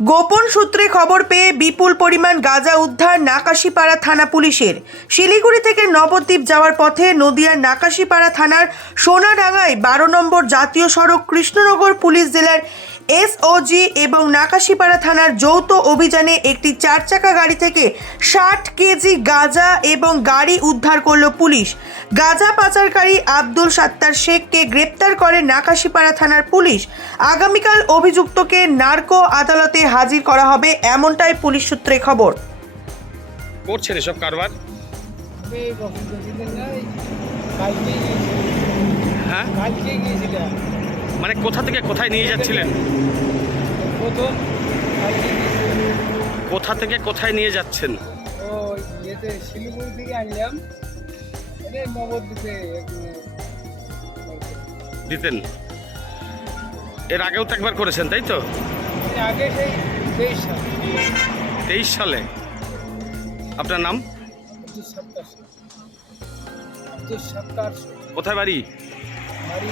গোপন সূত্রে খবর পেয়ে বিপুল পরিমাণ গাঁজা উদ্ধার নাকাশিপাড়া থানা পুলিশের। শিলিগুড়ি থেকে নবদ্বীপ যাওয়ার পথে নদিয়ার নাকাশিপাড়া থানার সোনাডাঙ্গায় বারো নম্বর জাতীয় সড়ক কৃষ্ণনগর পুলিশ জেলার এসওজি এবং নাকাশিপাড়া থানার যৌথ অভিযানে একটি চার চাকা গাড়ি থেকে ষাট কেজি গাঁজা এবং গাড়ি উদ্ধার করল পুলিশ। গাঁজা পাচারকারী আব্দুল সাত্তার শেখকে গ্রেপ্তার করে নাকাশিপাড়া থানার পুলিশ। আগামীকাল অভিযুক্তকে নার্কো আদালতে হাজির করা হবে এমনটাই পুলিশ সূত্রে খবর। করছেন এসব কারবার? হ্যাঁ? মানে কোথা থেকে কোথায় নিয়ে যাচ্ছিলেন? কোথা থেকে কোথায় নিয়ে যাচ্ছেন? শিলিগুড়ি থেকে আনলাম। দিতেন। এর আগেও তো একবার করেছেন তাই তো? আগে তেইশ সাল। আপনার নাম? কোথায় বাড়ি? বাড়ি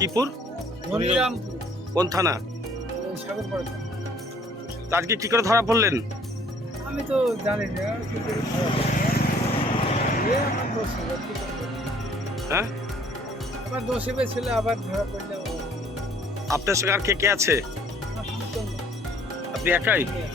কিপুর? কোন থানা? আজকে কি করে ধরা পড়লেন? আমি তো জানি না আমার দোষ? হ্যাঁ? আমার ছিল আবার ধরা পড়লে আপনার সঙ্গে আর কে কে আছে? আপনি একাই? নেই।